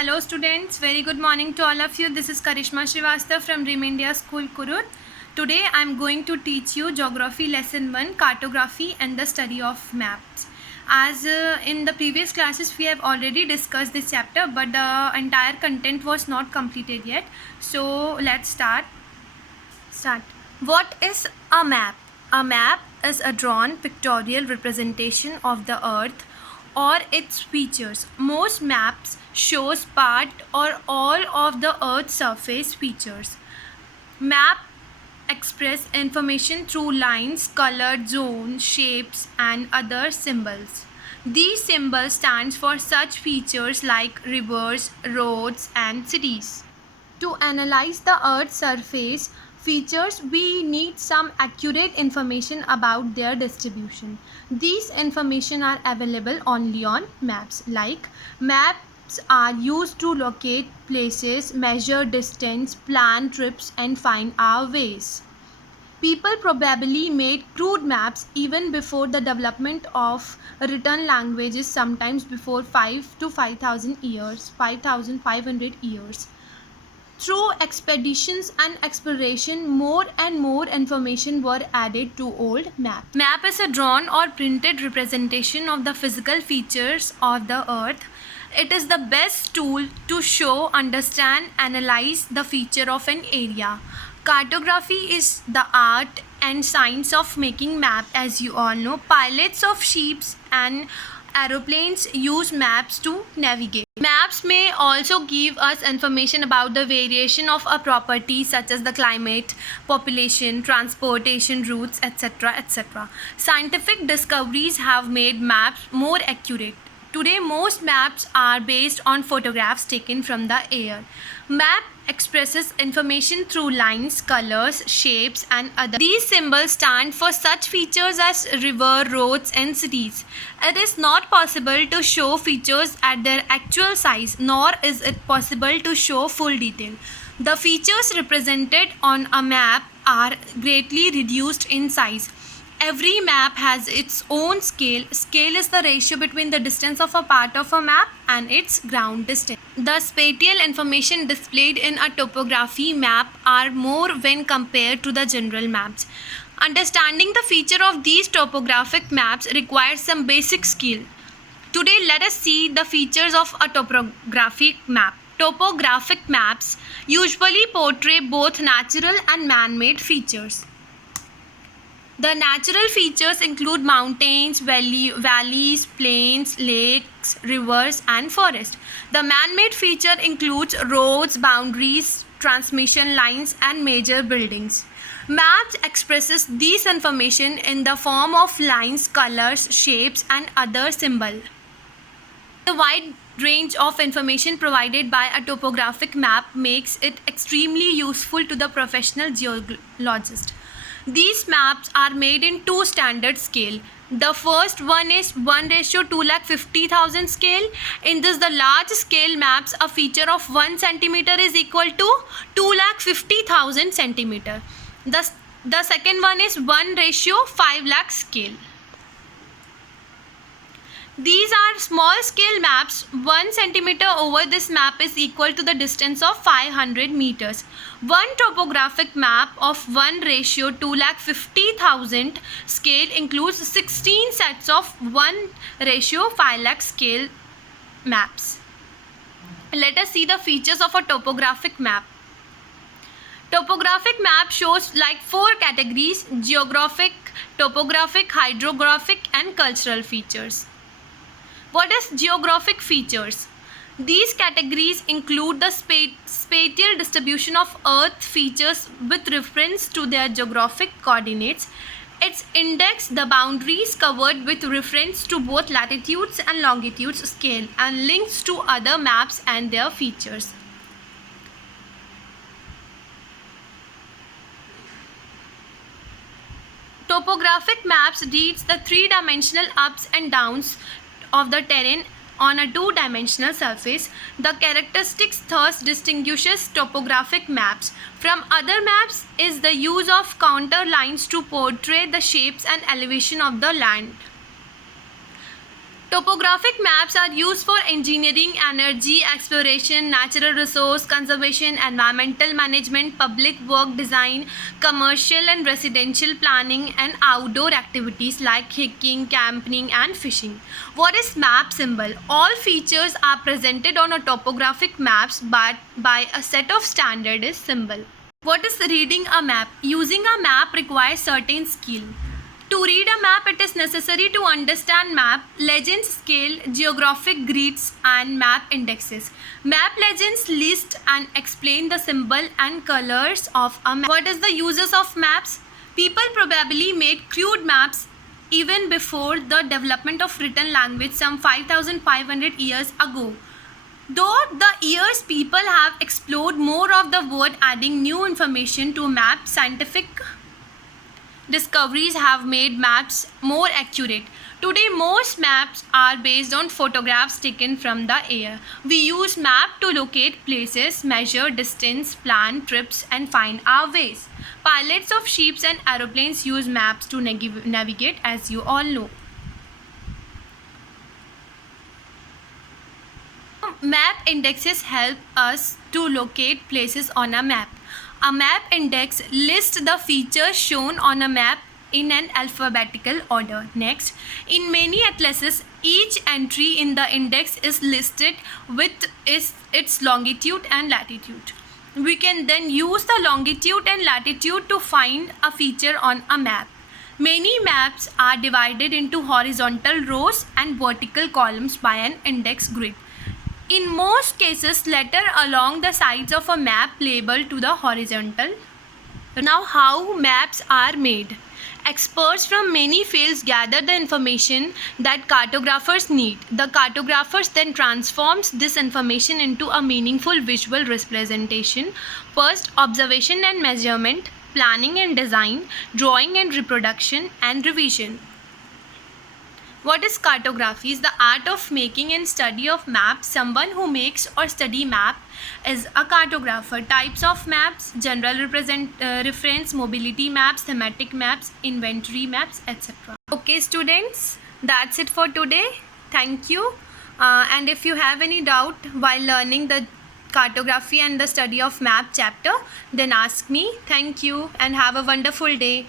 Hello students, very good morning to all of you. This is Karishma Srivastava from Dream India School, Kurut. Today I am going to teach you Geography Lesson 1, Cartography and the Study of Maps. As in the previous classes we have already discussed this chapter, but the entire content was not completed yet. So let's start. What is a map? A map is a drawn pictorial representation of the earth or its features. Most maps shows part or all of the earth's surface features. Map express information through lines, colored zones, shapes and other symbols. These symbols stand for such features like rivers, roads and cities. To analyze the earth's surface features, we need some accurate information about their distribution. These information are available only on maps. Like maps are used to locate places, measure distance, plan trips and find our ways. People probably made crude maps even before the development of written languages, sometimes before 5 to 5,000 years, 5,500 years. Through expeditions and exploration, more and more information were added to old maps. Map is a drawn or printed representation of the physical features of the earth. It is the best tool to show, understand, analyze the feature of an area. Cartography is the art and science of making map, as you all know. Pilots of ships and aeroplanes use maps to navigate. Maps may also give us information about the variation of a property such as the climate, population, transportation routes, etc. etc. Scientific discoveries have made maps more accurate. Today most maps are based on photographs taken from the air. Map expresses information through lines, colors, shapes and other. These symbols stand for such features as river, roads and cities. It is not possible to show features at their actual size, nor is it possible to show full detail. The features represented on a map are greatly reduced in size. Every map has its own scale. Scale is the ratio between the distance of a part of a map and its ground distance. The spatial information displayed in a topography map are more when compared to the general maps. Understanding the feature of these topographic maps requires some basic skill. Today let us see the features of a topographic map. Topographic maps usually portray both natural and man-made features. The natural features include mountains, valleys, plains, lakes, rivers and forests. The man-made feature includes roads, boundaries, transmission lines and major buildings. Maps expresses these information in the form of lines, colors, shapes and other symbols. The wide range of information provided by a topographic map makes it extremely useful to the professional geologist. These maps are made in two standard scale. The first one is 1:250,000 scale. In this, the large scale maps a feature of 1 centimeter is equal to 250,000 centimeter. The second one is 1:5 lakh scale. These are small scale maps. 1 centimeter over this map is equal to the distance of 500 meters. One topographic map of 1:250,000 scale includes 16 sets of 1:5 lakh scale maps. Let us see the features of a topographic map. Topographic map shows like 4 categories: geographic, topographic, hydrographic and cultural features. What is geographic features? These categories include the spatial distribution of Earth features with reference to their geographic coordinates, its index, the boundaries covered with reference to both latitudes and longitudes scale, and links to other maps and their features. Topographic maps reads the three-dimensional ups and downs of the terrain on a two-dimensional surface. The characteristics thus distinguishes topographic maps from other maps is the use of contour lines to portray the shapes and elevation of the land. Topographic maps are used for engineering, energy exploration, natural resource conservation, environmental management, public work design, commercial and residential planning, and outdoor activities like hiking, camping, and fishing. What is map symbol? All features are presented on a topographic maps but by a set of standard is symbol. What is reading a map? Using a map requires certain skill. To read a map, it is necessary to understand map, legends, scale, geographic grids, and map indexes. Map legends list and explain the symbol and colors of a map. What is the uses of maps? People probably made crude maps even before the development of written language some 5,500 years ago. Though the years people have explored more of the world, adding new information to map, scientific discoveries have made maps more accurate. Today, most maps are based on photographs taken from the air. We use map to locate places, measure distance, plan trips, and find our ways. Pilots of ships and aeroplanes use maps to navigate, as you all know. Map indexes help us to locate places on a map. A map index lists the features shown on a map in an alphabetical order. Next, in many atlases, each entry in the index is listed with its longitude and latitude. We can then use the longitude and latitude to find a feature on a map. Many maps are divided into horizontal rows and vertical columns by an index grid. In most cases, letter along the sides of a map labeled to the horizontal. Now, how maps are made. Experts from many fields gather the information that cartographers need. The cartographers then transforms this information into a meaningful visual representation. First, observation and measurement, planning and design, drawing and reproduction, and revision. What is cartography? Is the art of making and study of maps. Someone who makes or study map is a cartographer. Types of maps: general reference, mobility maps, thematic maps, inventory maps, etc. Okay students, that's it for today. Thank you. And if you have any doubt while learning the cartography and the study of map chapter, then ask me. Thank you and have a wonderful day.